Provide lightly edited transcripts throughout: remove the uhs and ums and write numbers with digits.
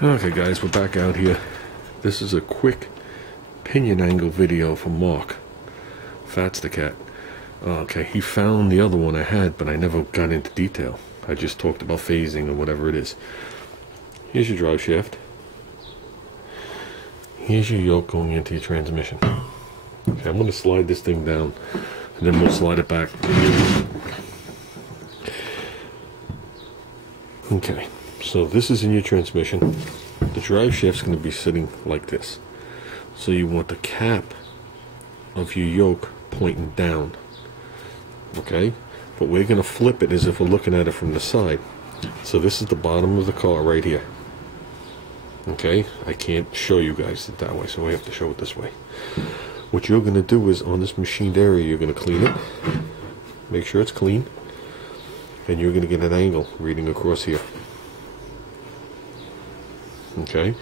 Okay guys, we're back out here. This is a quick pinion angle video from Mark. Fat's the cat. Okay, he found the other one I had, but I never got into detail. I just talked about phasing or whatever it is. Here's your drive shaft. Here's your yoke going into your transmission. Okay, I'm going to slide this thing down, and then we'll slide it back. Okay, so this is in your transmission. The drive shaft's going to be sitting like this. So you want the cap of your yoke pointing down. Okay, but we're going to flip it as if we're looking at it from the side. So this is the bottom of the car right here. Okay, I can't show you guys it that way, so we have to show it this way. What you're going to do is, on this machined area, you're going to clean it, make sure it's clean, and you're going to get an angle reading across here. Okay,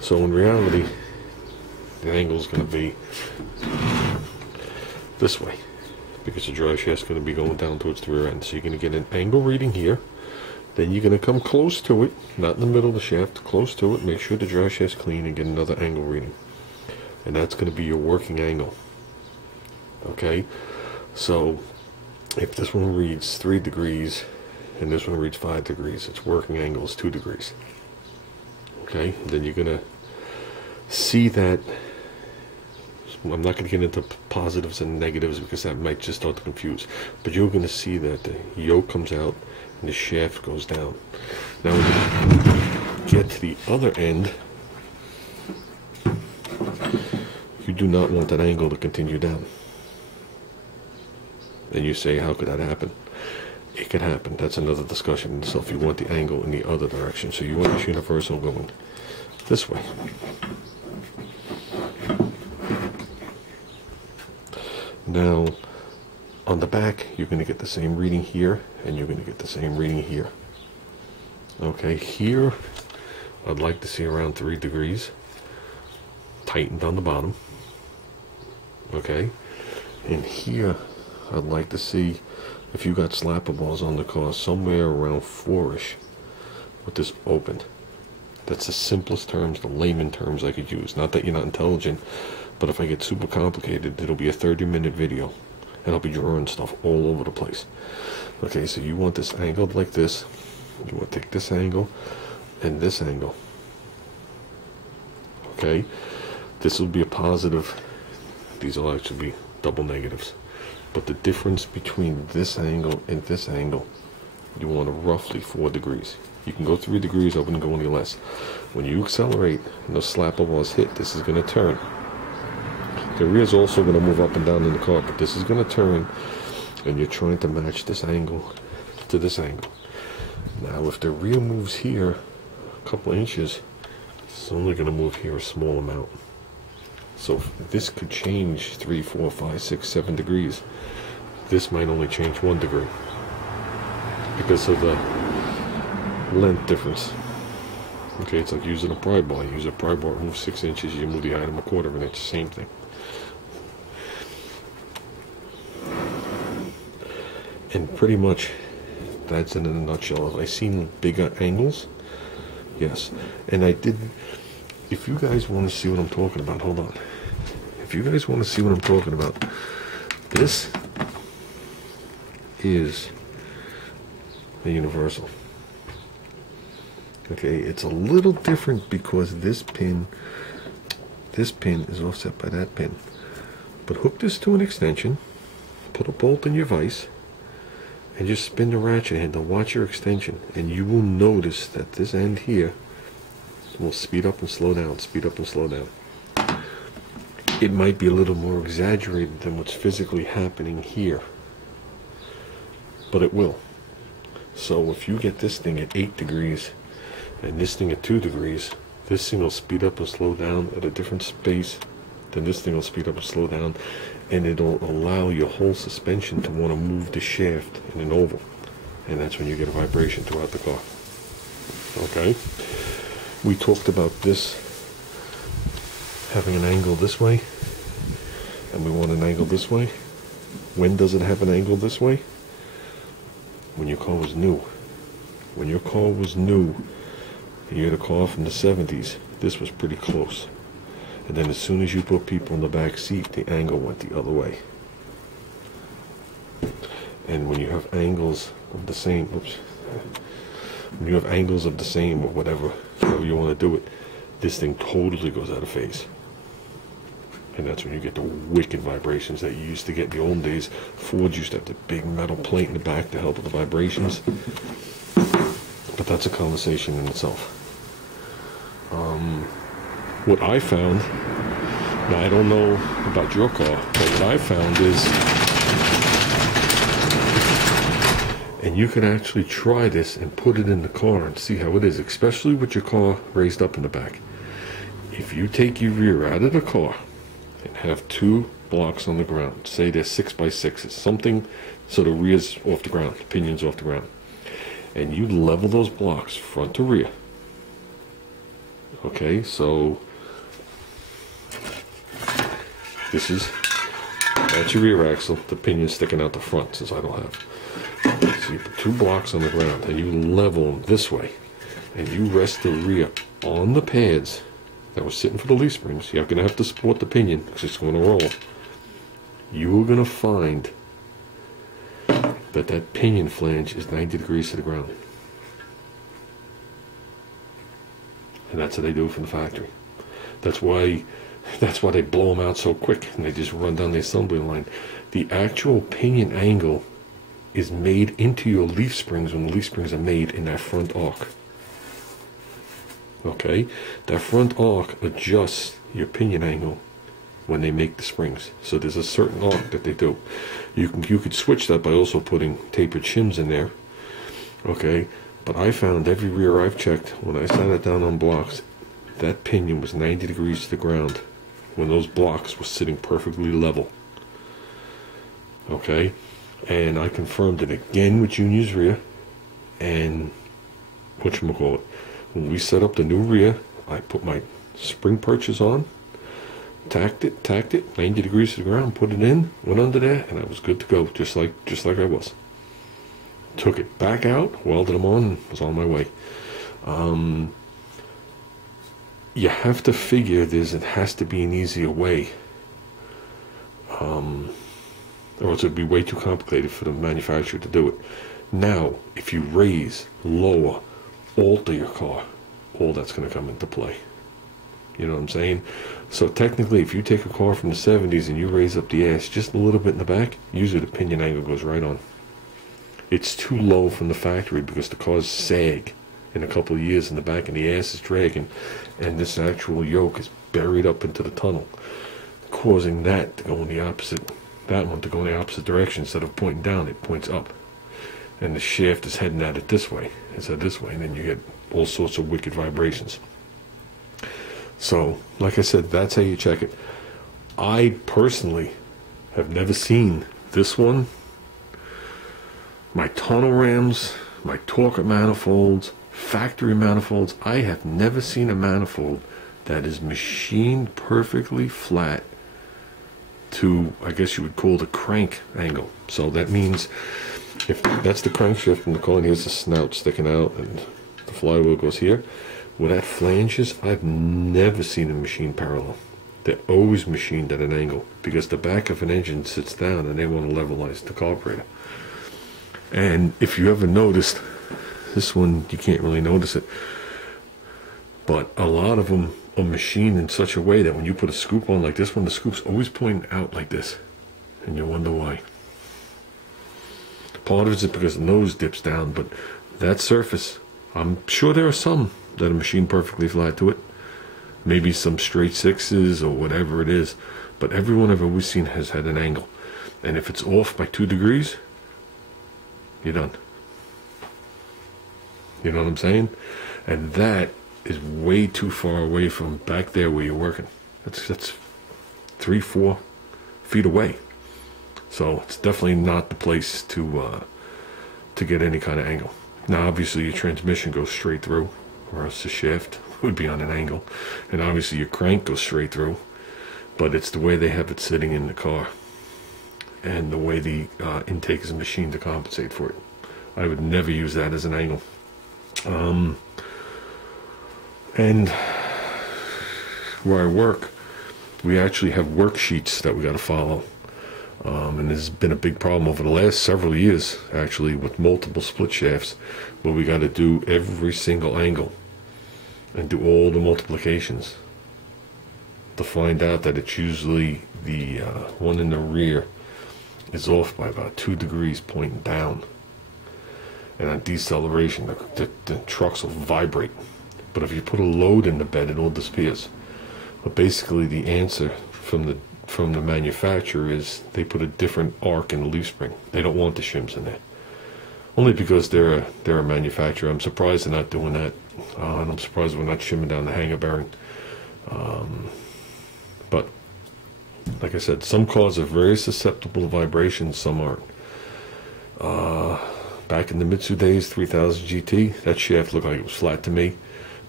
so in reality, the angle is going to be this way, because the drive shaft is going to be going down towards the rear end. So you're going to get an angle reading here. Then you're going to come close to it, not in the middle of the shaft, close to it, make sure the drive shaft's clean, and get another angle reading. And that's going to be your working angle. Okay, so if this one reads 3 degrees and this one reads 5 degrees, its working angle is 2 degrees. Okay, then you're going to see that. I'm not going to get into positives and negatives because that might just start to confuse, but you're going to see that the yoke comes out and the shaft goes down. Now when you get to the other end, you do not want that angle to continue down. And you say, how could that happen? It could happen. That's another discussion. So if you want the angle in the other direction, so you want this universal going this way. Now, on the back, you're going to get the same reading here, and you're going to get the same reading here. Okay, here, I'd like to see around 3 degrees, tightened on the bottom. Okay, and here, I'd like to see, if you got slapper balls on the car, somewhere around 4-ish, with this opened. That's the simplest terms, the layman terms I could use. Not that you're not intelligent, but if I get super complicated, it'll be a 30-minute video, and I'll be drawing stuff all over the place. Okay, so you want this angled like this. You want to take this angle and this angle. Okay, this will be a positive. These will actually be double negatives. But the difference between this angle and this angle, you want to roughly 4 degrees. You can go 3 degrees, I wouldn't go any less. When you accelerate and those slapper balls hit, this is going to turn. The rear is also going to move up and down in the car, but this is going to turn, and you're trying to match this angle to this angle. Now, if the rear moves here a couple inches, it's only going to move here a small amount. So this could change 3, 4, 5, 6, 7 degrees. This might only change 1 degree because of the length difference. Okay, it's like using a pry bar. You use a pry bar, move 6 inches, you move the item a quarter of an inch, same thing. And pretty much that's in a nutshell. Have I seen bigger angles? Yes. And I did. If you guys want to see what I'm talking about, hold on. If you guys want to see what I'm talking about, this is a universal. Okay, it's a little different because this pin is offset by that pin. But hook this to an extension, put a bolt in your vise, and just spin the ratchet handle. Watch your extension, and you will notice that this end here will speed up and slow down, speed up and slow down. It might be a little more exaggerated than what's physically happening here, but it will. So if you get this thing at 8 degrees and this thing at 2 degrees, this thing will speed up and slow down at a different space than this thing will speed up and slow down, and it'll allow your whole suspension to want to move the shaft in an oval, and that's when you get a vibration throughout the car. Okay, we talked about this having an angle this way, and we want an angle this way. When does it have an angle this way? When your car was new. When your car was new, and you had a car from the 70s, this was pretty close. And then as soon as you put people in the back seat, the angle went the other way. And when you have angles of the same, when you have angles of the same or whatever, however you want to do it, this thing totally goes out of phase. And that's when you get the wicked vibrations that you used to get in the old days. Fords used to have the big metal plate in the back to help with the vibrations. But that's a conversation in itself. What I found, now I don't know about your car, but what I found is, and you can actually try this and put it in the car and see how it is, especially with your car raised up in the back. If you take your rear out of the car and have two blocks on the ground, say they're 6x6s, something so the rear's off the ground, the pinion's off the ground, and you level those blocks front to rear. Okay, so this is, that's your rear axle, the pinion sticking out the front, since I don't have. So you put two blocks on the ground and you level them this way, and you rest the rear on the pads that were sitting for the leaf springs. You're going to have to support the pinion because it's going to roll. You are going to find that that pinion flange is 90 degrees to the ground. And that's how they do it from the factory. That's why they blow them out so quick and they just run down the assembly line. The actual pinion angle is made into your leaf springs when the leaf springs are made in that front arc. Okay, that front arc adjusts your pinion angle when they make the springs. So there's a certain arc that they do. You could switch that by also putting tapered shims in there. Okay, but I found every rear I've checked, when I sat it down on blocks, that pinion was 90 degrees to the ground when those blocks were sitting perfectly level. Okay, and I confirmed it again with Junior's rear, and whatchamacallit, when we set up the new rear, I put my spring perches on, tacked it, 90 degrees to the ground, put it in, went under there, and I was good to go, just like I was. Took it back out, welded them on, and was on my way. You have to figure it has to be an easier way, or else it would be way too complicated for the manufacturer to do it. Now, if you raise, lower, alter your car, all that's going to come into play. You know what I'm saying? So technically, if you take a car from the 70s and you raise up the ass just a little bit in the back, usually the pinion angle goes right on. It's too low from the factory because the cars sag in a couple of years in the back and the ass is dragging, and this actual yoke is buried up into the tunnel, causing that to go in the opposite, that one to go in the opposite direction. Instead of pointing down, it points up, and the shaft is heading at it this way instead of this way, and then you get all sorts of wicked vibrations. So, like I said, that's how you check it. I personally have never seen this one. My tunnel rams, my torque manifolds, factory manifolds, I have never seen a manifold that is machined perfectly flat to, I guess you would call the crank angle. So that means if that's the crankshaft in the car, and here's the snout sticking out and the flywheel goes here, where that flanges, I've never seen a machine parallel. They're always machined at an angle because the back of an engine sits down and they want to levelize the carburetor. And if you ever noticed, this one you can't really notice it, but a lot of them are machined in such a way that when you put a scoop on like this one, the scoop's always pointing out like this, and you wonder why. Part of it is because the nose dips down, but that surface, I'm sure there are some that are machined perfectly flat to it, maybe some straight sixes or whatever it is, but everyone I've always seen has had an angle, and if it's off by 2 degrees, you're done. You know what I'm saying? And that is way too far away from back there where you're working. That's 3-4 feet away. So it's definitely not the place to get any kind of angle. Now obviously your transmission goes straight through, or else the shaft would be on an angle, and obviously your crank goes straight through, but it's the way they have it sitting in the car and the way the intake is machined to compensate for it. I would never use that as an angle. And where I work, we actually have worksheets that we got to follow. And there's been a big problem over the last several years, actually, with multiple split shafts, where we got to do every single angle and do all the multiplications to find out that it's usually the one in the rear is off by about 2 degrees pointing down. And on deceleration, the trucks will vibrate. But if you put a load in the bed, it all disappears. But basically, the answer from the manufacturer is they put a different arc in the leaf spring. They don't want the shims in there, only because they're a manufacturer. I'm surprised they're not doing that, and I'm surprised we're not shimming down the hanger bearing. But like I said, some cars are very susceptible to vibrations, some aren't. Back in the Mitsu days, 3000 GT, that shaft looked like it was flat to me,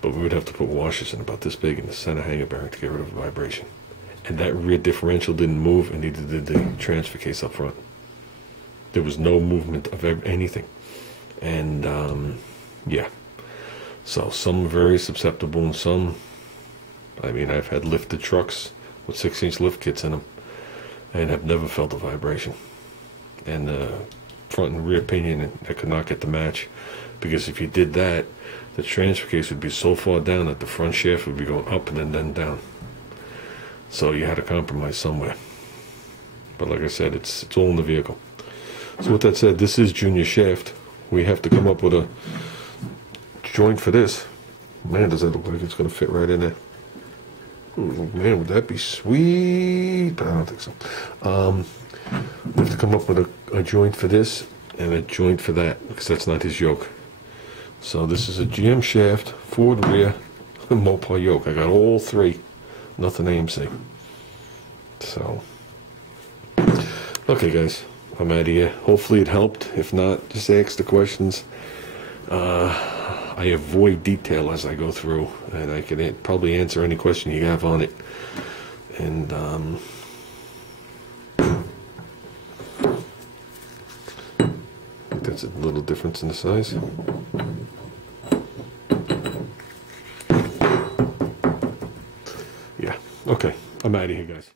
but we would have to put washers in about this big in the center hanger bearing to get rid of the vibration. And that rear differential didn't move, and neither did the transfer case up front. There was no movement of anything. And yeah, so some are very susceptible, and some, I mean, I've had lifted trucks with 6-inch lift kits in them and have never felt a vibration. And the front and rear pinion, I could not get the match, because if you did that, the transfer case would be so far down that the front shaft would be going up and then down. So you had to compromise somewhere. But like I said, it's all in the vehicle. So with that said, this is junior shaft. We have to come up with a joint for this. Man, does that look like it's going to fit right in there. Ooh, man, would that be sweet? But I don't think so. We have to come up with a joint for this and a joint for that, because that's not his yoke. So this is a GM shaft, forward, rear, Mopar yoke. I got all three. Nothing AMC. So, okay, guys, I'm out of here. Hopefully it helped. If not, just ask the questions. I avoid detail as I go through, and I can probably answer any question you have on it. And that's a little difference in the size. Yeah. Okay, I'm out of here, guys.